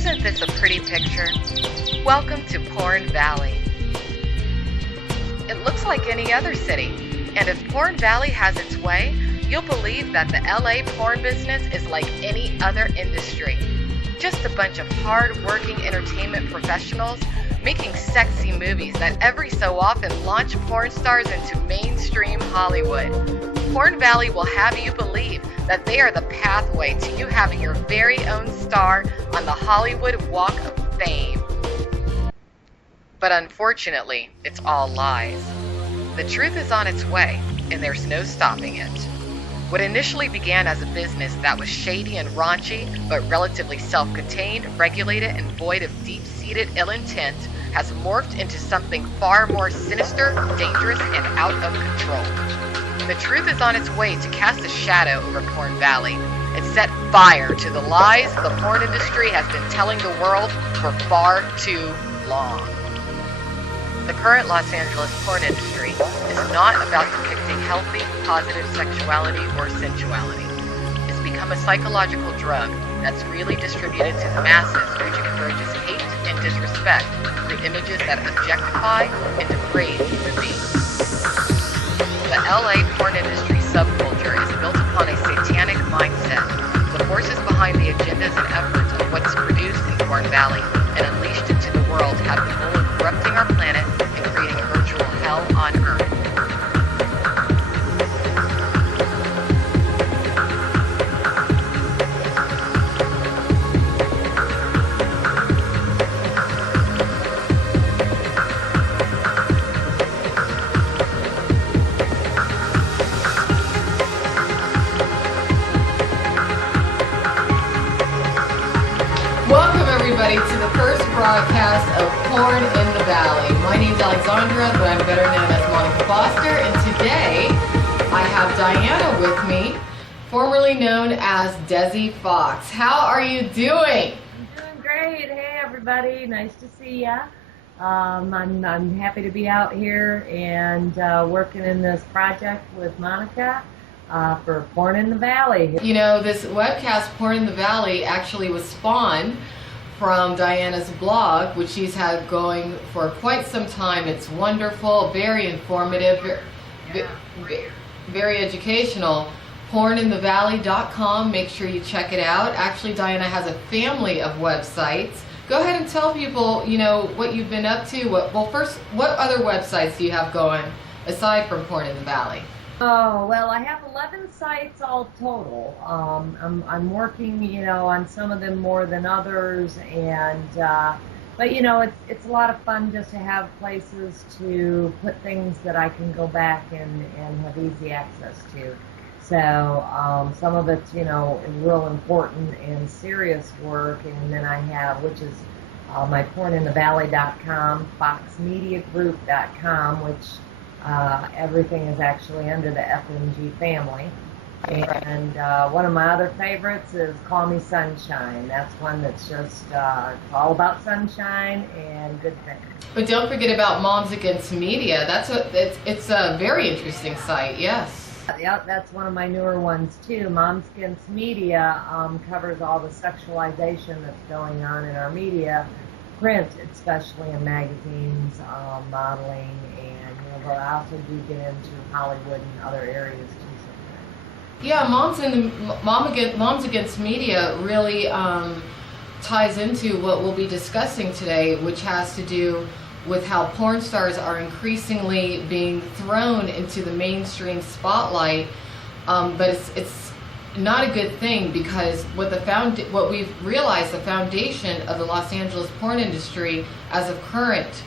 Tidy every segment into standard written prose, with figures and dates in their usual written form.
Isn't this a pretty picture? Welcome to Porn Valley. It looks like any other city, and if Porn Valley has its way, you'll believe that the LA porn business is like any other industry. Just a bunch of hard-working entertainment professionals making sexy movies that every so often launch porn stars into mainstream Hollywood. Porn Valley will have you believe that they are the pathway to you having your very own star on the Hollywood Walk of Fame. But unfortunately, it's all lies. The truth is on its way, and there's no stopping it. What initially began as a business that was shady and raunchy, but relatively self-contained, regulated, and void of deep-seated ill intent, has morphed into something far more sinister, dangerous, and out of control. The truth is on its way to cast a shadow over Porn Valley and set fire to the lies the porn industry has been telling the world for far too long. The current Los Angeles porn industry is not about depicting healthy, positive sexuality or sensuality. It's become a psychological drug that's really distributed to the masses, which encourages hate and disrespect through images that objectify and degrade human beings. The LA porn industry subculture is built upon a satanic mindset. The forces behind the agendas and efforts of what's produced in Porn Valley and unleashed into the world have the goal of corrupting our planet and creating a virtual hell on Earth. To the first broadcast of Porn in the Valley. My name's Alexandra, but I'm better known as Monica Foster, and today I have Diana with me, formerly known as Desi Foxx. How are you doing? I'm doing great. Hey everybody, nice to see ya. I'm happy to be out here and working in this project with Monica for Porn in the Valley. You know, this webcast, Porn in the Valley, actually was spawned from Diana's blog, which she's had going for quite some time. It's wonderful, very informative, very educational. porninthevalley.com. Make sure you check it out. Actually, Diana has a family of websites. Go ahead and tell people, you know, what you've been up to. First, what other websites do you have going aside from Porn in the Valley? Oh, well, I have 11 sites all total. I'm working, you know, on some of them more than others, and but you know, it's a lot of fun just to have places to put things that I can go back and have easy access to. So some of it's, you know, real important and serious work, and then I have, which is my porninthevalley.com, foxmediagroup.com, which everything is actually under the FMG family. And one of my other favorites is Call Me Sunshine. That's one that's just all about sunshine and good things. But don't forget about Moms Against Media. It's a very interesting site, yes. Yeah, that's one of my newer ones too. Moms Against Media covers all the sexualization that's going on in our media, print, especially in magazines, modeling, and but I also do get into Hollywood and other areas too sometimes. Yeah, Moms Against Media really ties into what we'll be discussing today, which has to do with how porn stars are increasingly being thrown into the mainstream spotlight. But it's not a good thing, because what we've realized, the foundation of the Los Angeles porn industry as of current,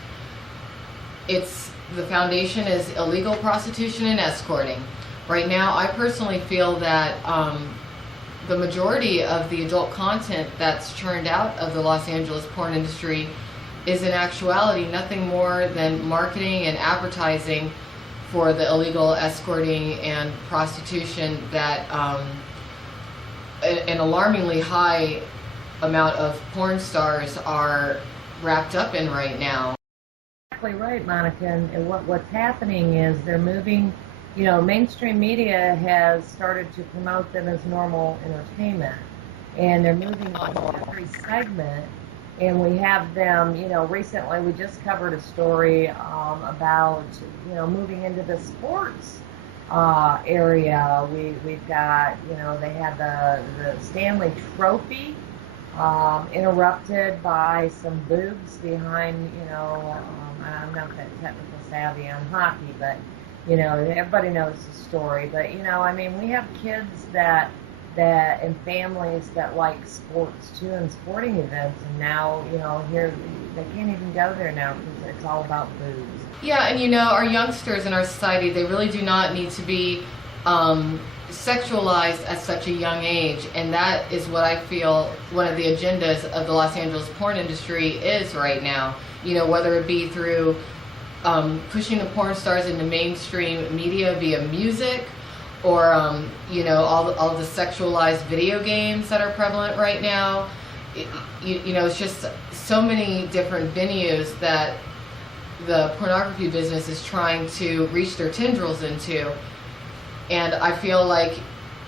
the foundation is illegal prostitution and escorting. Right now, I personally feel that the majority of the adult content that's churned out of the Los Angeles porn industry is in actuality nothing more than marketing and advertising for the illegal escorting and prostitution that an alarmingly high amount of porn stars are wrapped up in right now. Exactly right, Monica. And what's happening is they're moving, you know, mainstream media has started to promote them as normal entertainment. And they're moving into every segment and we have them, recently we just covered a story about, moving into the sports area. We've got, they had the Stanley Trophy interrupted by some boobs behind, I'm not that technical savvy on hockey, but, everybody knows the story. But, we have kids that and families that like sports too, and sporting events, and now, here, they can't even go there now because it's all about boobs. Yeah, and our youngsters in our society, they really do not need to be sexualized at such a young age, and that is what I feel one of the agendas of the Los Angeles porn industry is right now. Whether it be through pushing the porn stars into mainstream media via music, or all the sexualized video games that are prevalent right now. It's just so many different venues that the pornography business is trying to reach their tendrils into. And I feel like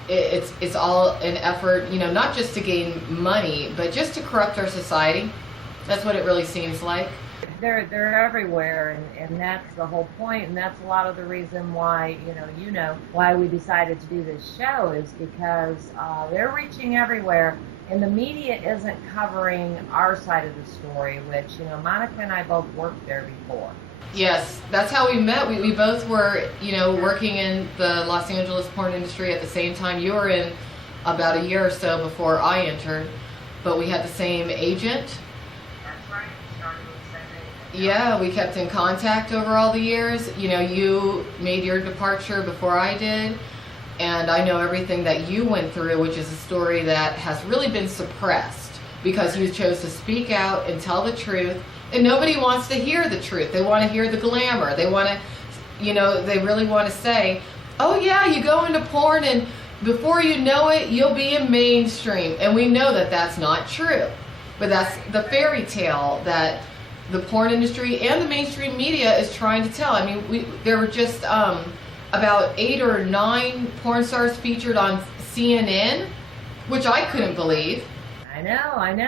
it's all an effort, not just to gain money, but just to corrupt our society. That's what it really seems like. They're everywhere, and that's the whole point, and that's a lot of the reason why, why we decided to do this show, is because they're reaching everywhere, and the media isn't covering our side of the story, which, Monica and I both worked there before. Yes, that's how we met. We both were, working in the Los Angeles porn industry at the same time. You were in about a year or so before I entered, but we had the same agent. That's right. Yeah, we kept in contact over all the years. You made your departure before I did, and I know everything that you went through, which is a story that has really been suppressed because you chose to speak out and tell the truth, and nobody wants to hear the truth. They want to hear the glamour. They want to, they really want to say, oh yeah, you go into porn and before you know it, you'll be in mainstream. And we know that that's not true, but that's the fairy tale that the porn industry and the mainstream media is trying to tell. There were just about 8 or 9 porn stars featured on CNN, which I couldn't believe. I know, and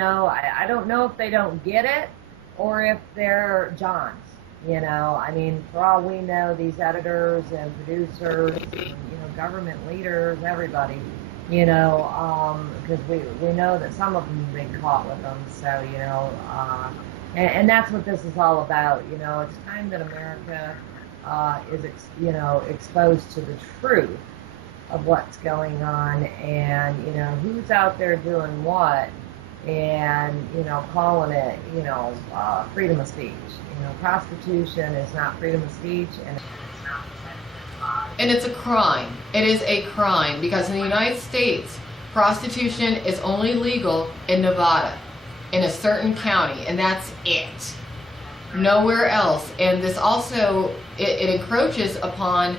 I don't know if they don't get it or if they're Johns. For all we know, these editors and producers, and, government leaders, everybody, because we know that some of them have been caught with them. So, and that's what this is all about. It's time that America is, exposed to the truth of what's going on, and who's out there doing what, and calling it freedom of speech. Prostitution is not freedom of speech, and it's not protected by. And it's a crime. It is a crime because in the United States, prostitution is only legal in Nevada, in a certain county, and that's it. Nowhere else. And this also it encroaches upon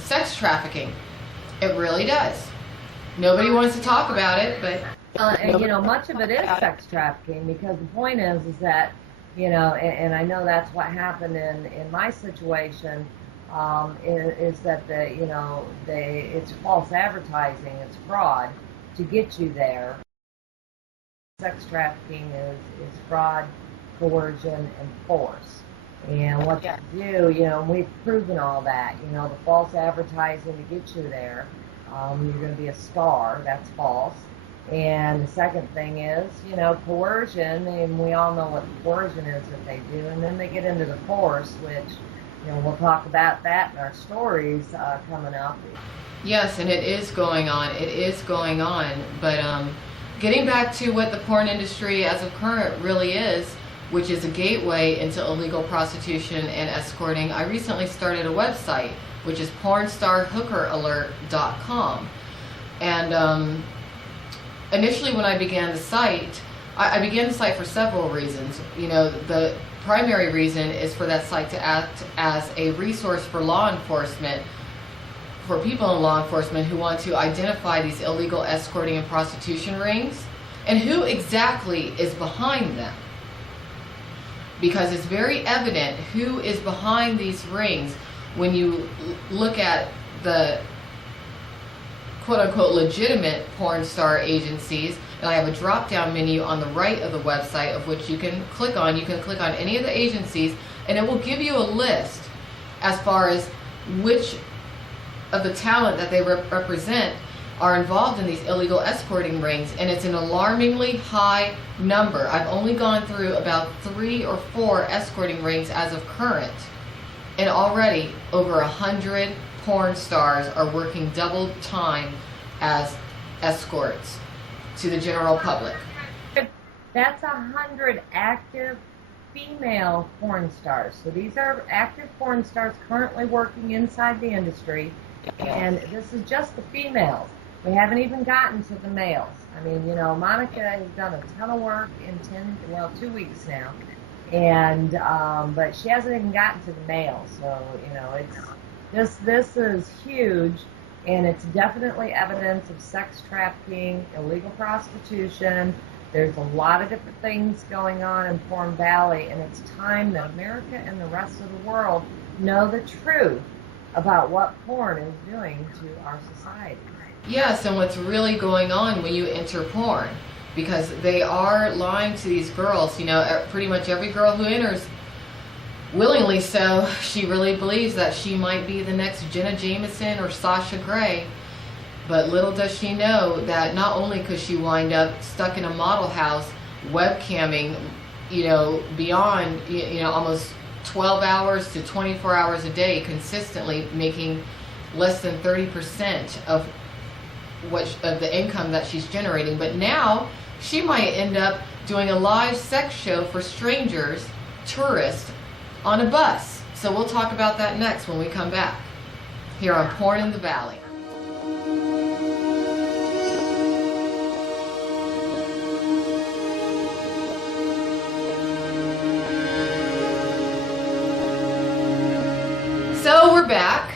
sex trafficking. It really does. Nobody wants to talk about it, but and much of it is sex trafficking, because the point is that and I know that's what happened in my situation, is that it's false advertising, it's fraud to get you there. Sex trafficking is fraud, coercion, and force. And what you do, and we've proven all that, the false advertising to get you there, you're going to be a star, that's false. And the second thing is, coercion, and we all know what coercion is that they do. And then they get into the force, which, we'll talk about that in our stories coming up. Yes, and it is going on. It is going on. But getting back to what the porn industry as of current really is, which is a gateway into illegal prostitution and escorting, I recently started a website, which is pornstarhookeralert.com. And initially when I began the site, I began the site for several reasons. The primary reason is for that site to act as a resource for law enforcement, for people in law enforcement who want to identify these illegal escorting and prostitution rings and who exactly is behind them. Because it's very evident who is behind these rings when you look at the quote-unquote legitimate porn star agencies, and I have a drop-down menu on the right of the website of which you can click on. You can click on any of the agencies, and it will give you a list as far as which of the talent that they represent are involved in these illegal escorting rings, and it's an alarmingly high number. I've only gone through about 3 or 4 escorting rings as of current, and already over 100 porn stars are working double time as escorts to the general public. That's 100 active female porn stars. So these are active porn stars currently working inside the industry, and this is just the females. We haven't even gotten to the males. I mean, you know, Monica has done a ton of work in 2 weeks now, and but she hasn't even gotten to the males. So, you know, it's this is huge, and it's definitely evidence of sex trafficking, illegal prostitution. There's a lot of different things going on in Porn Valley, and it's time that America and the rest of the world know the truth about what porn is doing to our society. Yes, and what's really going on when you enter porn, because they are lying to these girls. You know, pretty much every girl who enters, willingly so, she really believes that she might be the next Jenna Jameson or Sasha Grey. But little does she know that not only could she wind up stuck in a model house webcamming, you know, beyond, you know, almost 12 hours to 24 hours a day, consistently making less than 30% of the income that she's generating. But now she might end up doing a live sex show for strangers, tourists, on a bus. So we'll talk about that next when we come back here on Porn in the Valley. So we're back,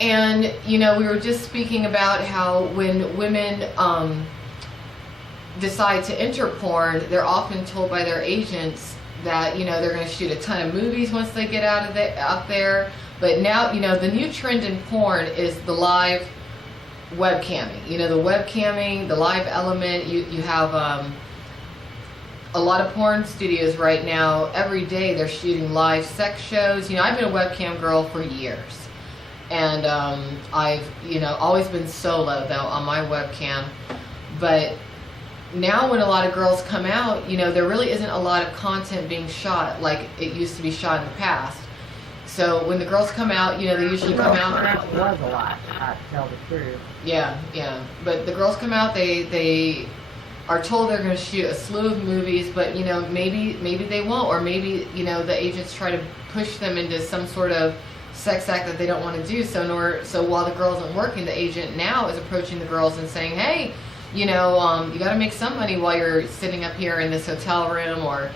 and you know, we were just speaking about how when women decide to enter porn, they're often told by their agents that, you know, they're going to shoot a ton of movies once they get out there. But now, you know, the new trend in porn is the live webcamming. You know, the webcamming, the live element. You have a lot of porn studios right now, every day they're shooting live sex shows. You know, I've been a webcam girl for years, and I've, you know, always been solo though on my webcam. But now when a lot of girls come out, you know, there really isn't a lot of content being shot like it used to be shot in the past. So when the girls come out, you know, they usually come out. It was a lot, to tell the truth. Yeah. But the girls come out, they are told they're going to shoot a slew of movies, but, you know, maybe they won't, or maybe, you know, the agents try to push them into some sort of sex act that they don't want to do. So while the girl isn't working, the agent now is approaching the girls and saying, hey, you know, you got to make some money while you're sitting up here in this hotel room or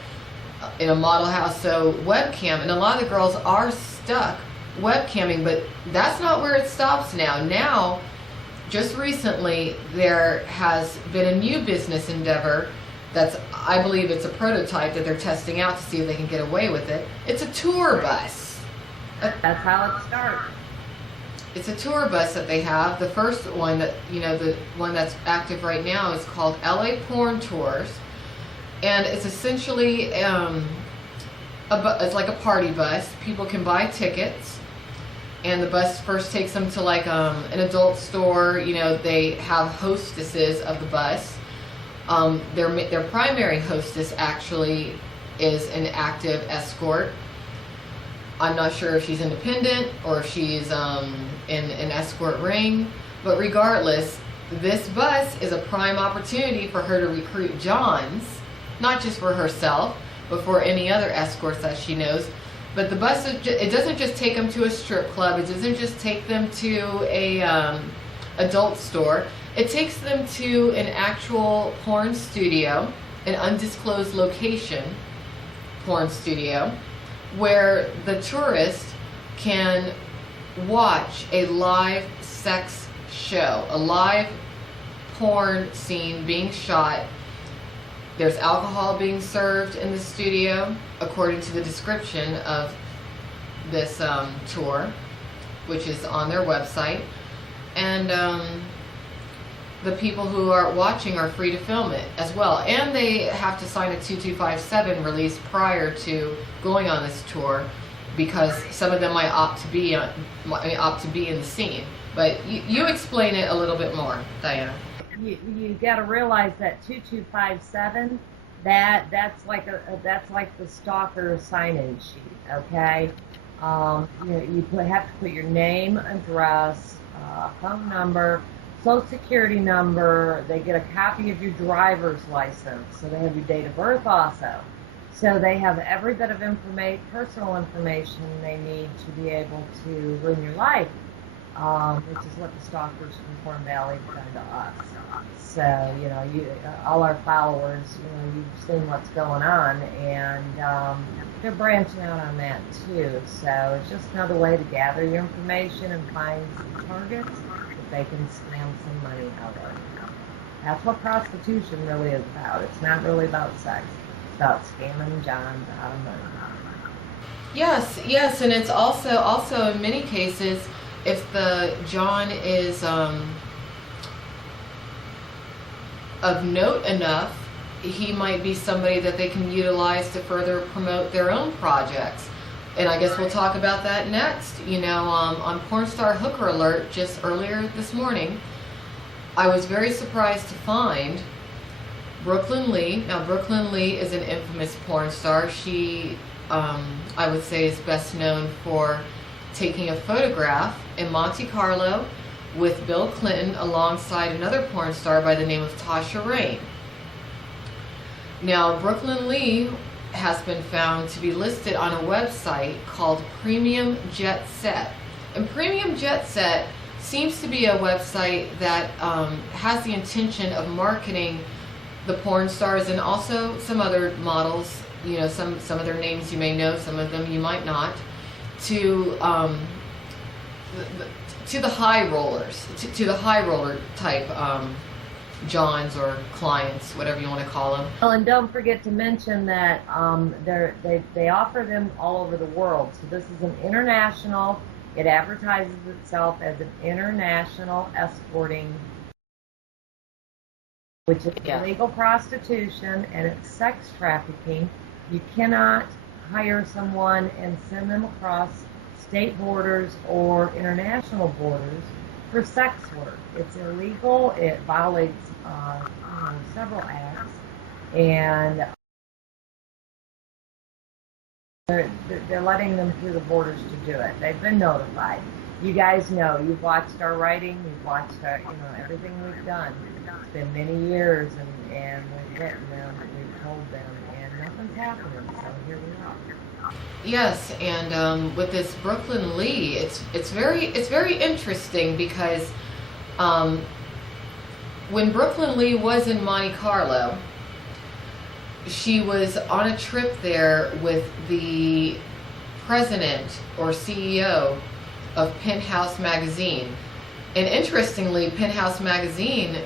in a model house. So webcam, and a lot of the girls are stuck webcamming, but that's not where it stops now. Now, just recently, there has been a new business endeavor that's, I believe it's a prototype that they're testing out to see if they can get away with it. It's a tour bus. That's how it starts. It's a tour bus that they have. The first one that, you know, the one that's active right now is called LA Porn Tours. And it's essentially, it's like a party bus. People can buy tickets. And the bus first takes them to like an adult store. You know, they have hostesses of the bus. Their primary hostess actually is an active escort. I'm not sure if she's independent or if she's in an escort ring. But regardless, this bus is a prime opportunity for her to recruit Johns, not just for herself, but for any other escorts that she knows. But the bus, it doesn't just take them to a strip club. It doesn't just take them to a adult store. It takes them to an actual porn studio, an undisclosed location porn studio, where the tourist can watch a live sex show, a live porn scene being shot. There's alcohol being served in the studio, according to the description of this tour, which is on their website. And the people who are watching are free to film it as well, and they have to sign a 2257 release prior to going on this tour, because some of them might opt to be in the scene. But you explain it a little bit more, Diana. You got to realize that 2257, that's like the stalker sign-in sheet. Okay, you have to put your name, address, phone number, social security number. They get a copy of your driver's license, so they have your date of birth also. So they have every bit of personal information they need to be able to ruin your life, which is what the stalkers from Porn Valley have done to us. So, all our followers, you've seen what's going on, and they're branching out on that too. So it's just another way to gather your information and find some targets that they can scam some money out of. That's what prostitution really is about. It's not really about sex. It's about scamming Johns out of money. Yes, and it's also in many cases, if the John is of note enough, he might be somebody that they can utilize to further promote their own projects. And I guess we'll talk about that next. On Pornstar Hooker Alert just earlier this morning, I was very surprised to find Brooklyn Lee. Now, Brooklyn Lee is an infamous porn star. She, I would say, is best known for taking a photograph in Monte Carlo with Bill Clinton alongside another porn star by the name of Tasha Rain. Now, Brooklyn Lee has been found to be listed on a website called Premium Jet Set. And Premium Jet Set seems to be a website that has the intention of marketing the porn stars and also some other models, some of their names you may know, some of them you might not, to the high rollers, to the high roller type Johns or clients, whatever you want to call them. Oh, and don't forget to mention that they offer them all over the world. So this is an international. It advertises itself as an international escorting, which is illegal prostitution, and it's sex trafficking. You cannot hire someone and send them across state borders or international borders for sex work. It's illegal. It violates several acts, and they're letting them through the borders to do it. They've been notified. You guys know. You've watched our writing. You've watched everything we've done. It's been many years, and we've written them, and we've told them, and nothing's happening. So here we are. Yes, and with this Brooklyn Lee, it's very interesting because when Brooklyn Lee was in Monte Carlo, she was on a trip there with the president or CEO of Penthouse Magazine. And interestingly, Penthouse Magazine,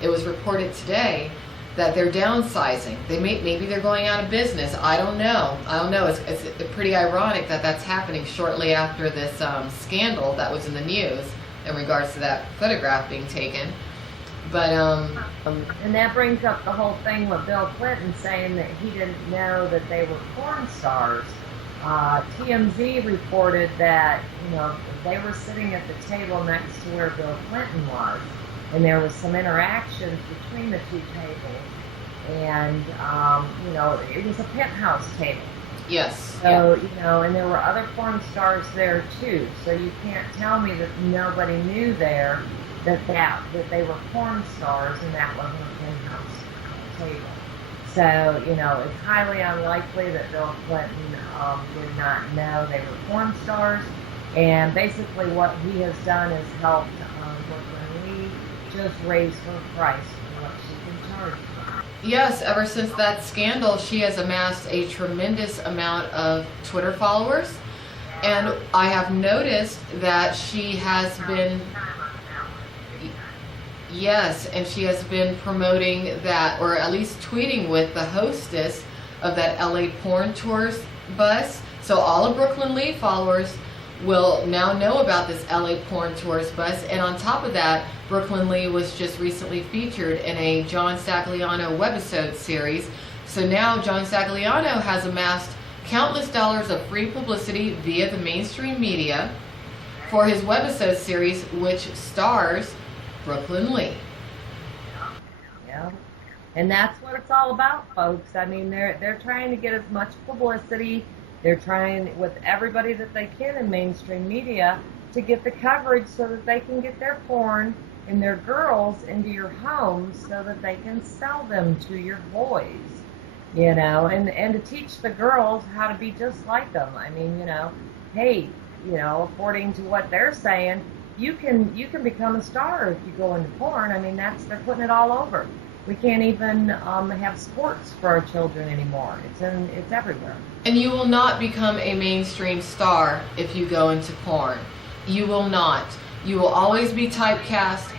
it was reported today that they're downsizing. Maybe they're going out of business. I don't know. It's pretty ironic that that's happening shortly after this scandal that was in the news in regards to that photograph being taken. But and that brings up the whole thing with Bill Clinton saying that he didn't know that they were porn stars. TMZ reported that they were sitting at the table next to where Bill Clinton was, and there was some interactions between the two tables, and it was a penthouse table. Yes. So and there were other porn stars there too. So you can't tell me that nobody knew there that they were porn stars and that wasn't a penthouse table. So it's highly unlikely that Bill Clinton did not know they were porn stars. And basically, what he has done is helped Brooklyn Lee just raise her price for what she can charge for. Yes, ever since that scandal, she has amassed a tremendous amount of Twitter followers. And I have noticed that she has been, she has been promoting that, or at least tweeting with the hostess of that LA Porn Tours bus. So all of Brooklyn Lee followers will now know about this LA Porn Tours bus, and on top of that, Brooklyn Lee was just recently featured in a John Stagliano webisode series. So now John Stagliano has amassed countless dollars of free publicity via the mainstream media for his webisode series, which stars Brooklyn Lee. Yeah. And that's what it's all about, folks. I mean, they're trying to get as much publicity. They're trying with everybody that they can in mainstream media to get the coverage so that they can get their porn and their girls into your homes so that they can sell them to your boys, you know, and to teach the girls how to be just like them. I mean, you know, hey, you know, according to what they're saying, you can become a star if you go into porn. I mean, they're putting it all over. We can't even have sports for our children anymore. It's everywhere. And you will not become a mainstream star if you go into porn. You will not. You will always be typecast.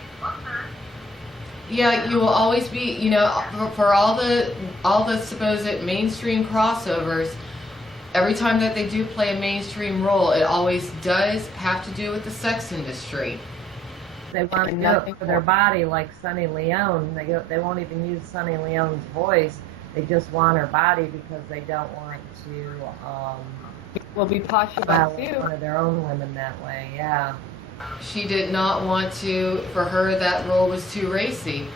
Yeah, you will always be, you know, for all the supposed mainstream crossovers, every time that they do play a mainstream role, it always does have to do with the sex industry. They want to go for their body like Sunny Leone. They won't even use Sunny Leone's voice. They just want her body because they don't want to be posh about you. One of their own women that way. Yeah. She did not want to. For her, that role was too racy.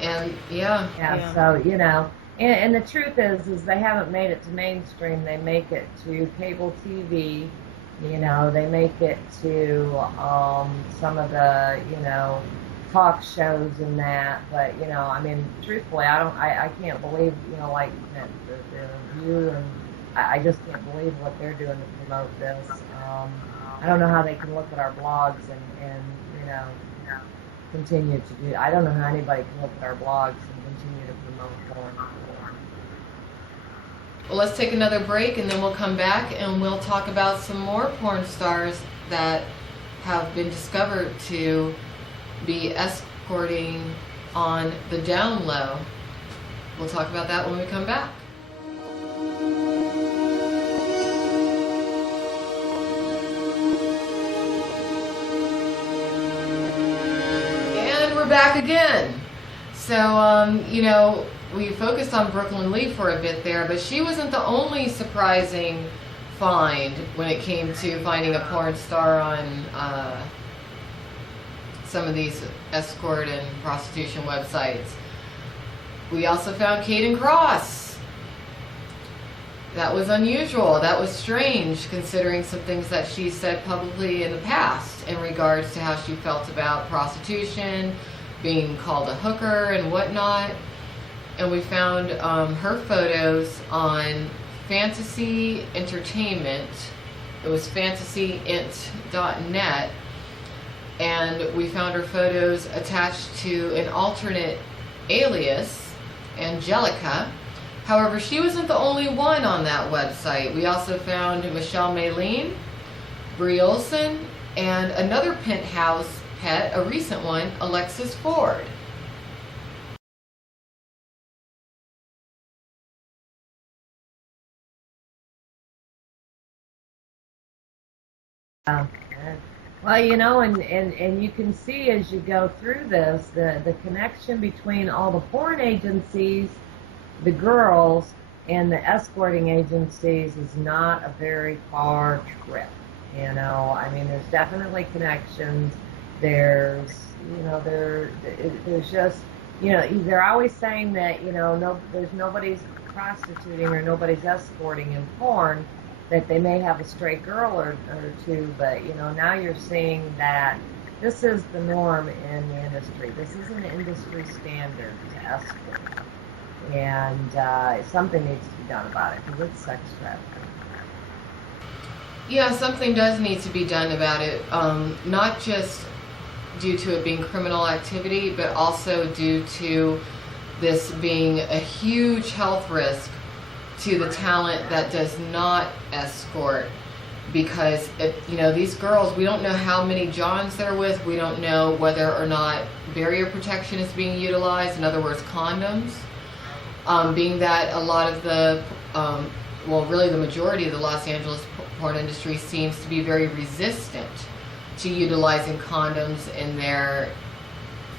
And yeah. So you know, and the truth is they haven't made it to mainstream. They make it to cable TV. You know, they make it to some of the, you know, talk shows and that. But, you know, I mean, truthfully, I can't believe, you know, like the View, and I just can't believe what they're doing to promote this. I don't know how they can look at our blogs and you know, continue to do. I don't know how anybody can look at our blogs and continue to promote porn. Well, let's take another break and then we'll come back and we'll talk about some more porn stars that have been discovered to be escorting on the down low. We'll talk about that when we come back. And we're back again. So, you know, we focused on Brooklyn Lee for a bit there, but she wasn't the only surprising find when it came to finding a porn star on some of these escort and prostitution websites. We also found Caden Cross. That was unusual. That was strange, considering some things that she said publicly in the past in regards to how she felt about prostitution, being called a hooker and whatnot. And we found her photos on Fantasy Entertainment. It was fantasyint.net. And we found her photos attached to an alternate alias, Angelica. However, she wasn't the only one on that website. We also found Michelle Maylene, Brie Olson, and another penthouse pet, a recent one, Alexis Ford. Well, you know, and you can see as you go through this, the connection between all the porn agencies, the girls, and the escorting agencies is not a very far trip. You know, I mean, there's definitely connections. There's, you know, there's just, you know, they're always saying that, you know, there's nobody's prostituting or nobody's escorting in porn, that they may have a stray girl or two, but, you know, now you're seeing that this is the norm in the industry. This is an industry standard to escort. And something needs to be done about it, because it's sex trafficking. Yeah, something does need to be done about it, not just due to it being criminal activity, but also due to this being a huge health risk to the talent that does not escort, because you know, these girls, we don't know how many Johns they're with. We don't know whether or not barrier protection is being utilized, in other words, condoms, being that a lot of the well, really the majority of the Los Angeles porn industry seems to be very resistant to utilizing condoms in their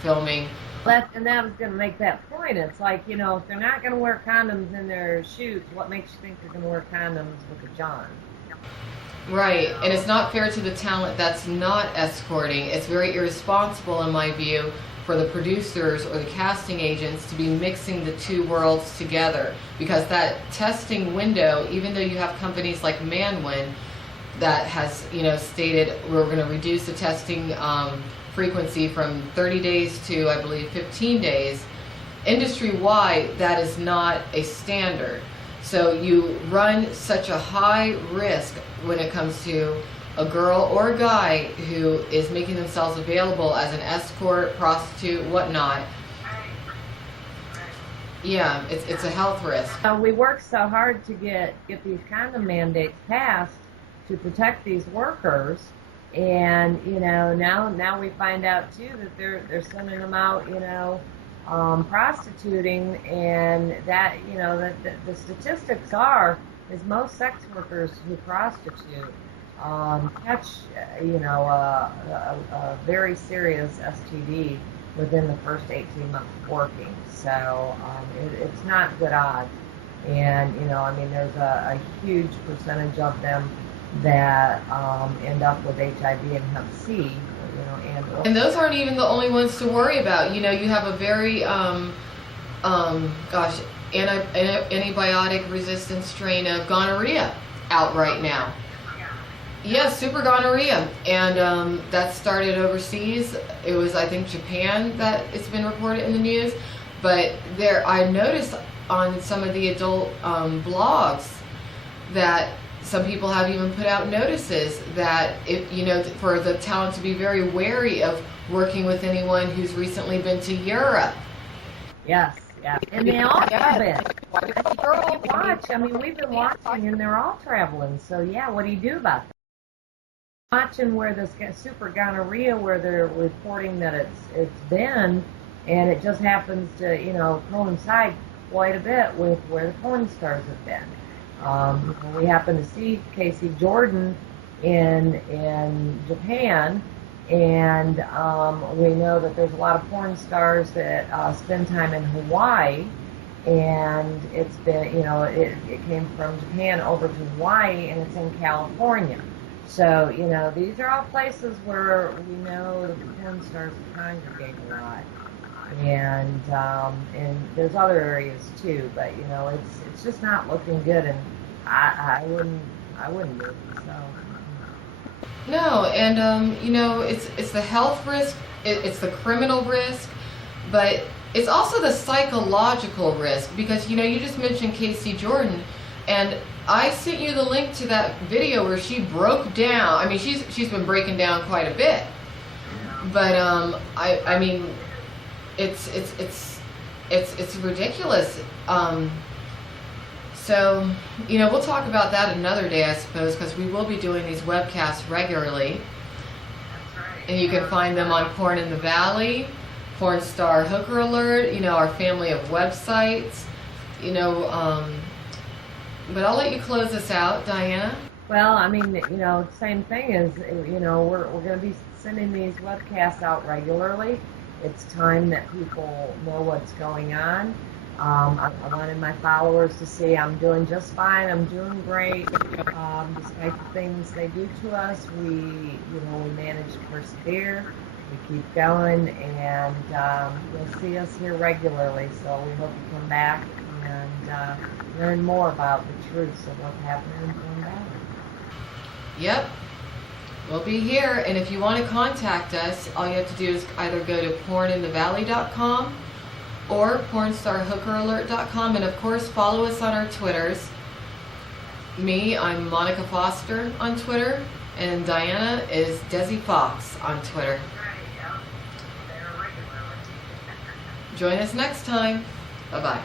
filming. And that was going to make that point. It's like, you know, if they're not going to wear condoms in their shoots, what makes you think they're going to wear condoms with a John? Right, and it's not fair to the talent that's not escorting. It's very irresponsible, in my view, for the producers or the casting agents to be mixing the two worlds together, because that testing window, even though you have companies like Manwin that has, you know, stated we're going to reduce the testing frequency from 30 days to, I believe, 15 days, industry-wide, that is not a standard. So you run such a high risk when it comes to a girl or a guy who is making themselves available as an escort, prostitute, whatnot. Yeah, it's a health risk. We worked so hard to get these condom mandates passed to protect these workers, and you know, now we find out too that they're sending them out, you know, prostituting, and that, you know, the statistics is most sex workers who prostitute catch, you know, a very serious STD within the first 18 months of working. So it's not good odds. And, you know, I mean, there's a huge percentage of them that end up with HIV and Hep C, you know, and those aren't even the only ones to worry about. You know, you have a very, antibiotic resistant strain of gonorrhea out right now. Yes, super gonorrhea, and that started overseas. It was, I think, Japan that it's been reported in the news. But I noticed on some of the adult blogs that some people have even put out notices that, if, you know, for the talent to be very wary of working with anyone who's recently been to Europe. Yes, yeah, and they all have been. Watch, I mean, we've been watching, and they're all traveling. So yeah, what do you do about that? Watching where this super gonorrhea, where they're reporting that it's been, and it just happens to, you know, coincide quite a bit with where the porn stars have been. We happen to see Casey Jordan in Japan, and we know that there's a lot of porn stars that spend time in Hawaii, and it's been, you know, it came from Japan over to Hawaii, and it's in California. So, you know, these are all places where we know the porn stars congregate a lot. And there's other areas too, but you know, it's just not looking good, and I wouldn't do it. So. No, and you know, it's the health risk, it's the criminal risk, but it's also the psychological risk, because you know, you just mentioned Casey Jordan, and I sent you the link to that video where she broke down. I mean, she's been breaking down quite a bit, but I mean, it's ridiculous. So, you know, we'll talk about that another day, I suppose, because we will be doing these webcasts regularly. And you can find them on Porn in the Valley, Pornstar Hooker Alert, you know, our family of websites, you know, but I'll let you close this out, Diana. Well, I mean, you know, same thing is, you know, we're going to be sending these webcasts out regularly. It's time that people know what's going on. I wanted my followers to see I'm doing just fine. I'm doing great. Despite the things they do to us, we manage to persevere. We keep going, and you'll see us here regularly. So we hope you come back and learn more about the truths of what's happening in Porn Valley. Yep. We'll be here, and if you want to contact us, all you have to do is either go to porninthevalley.com or pornstarhookeralert.com, and of course follow us on our Twitters. Me, I'm Monica Foster on Twitter, and Diana is Desi Foxx on Twitter. Join us next time. Bye-bye.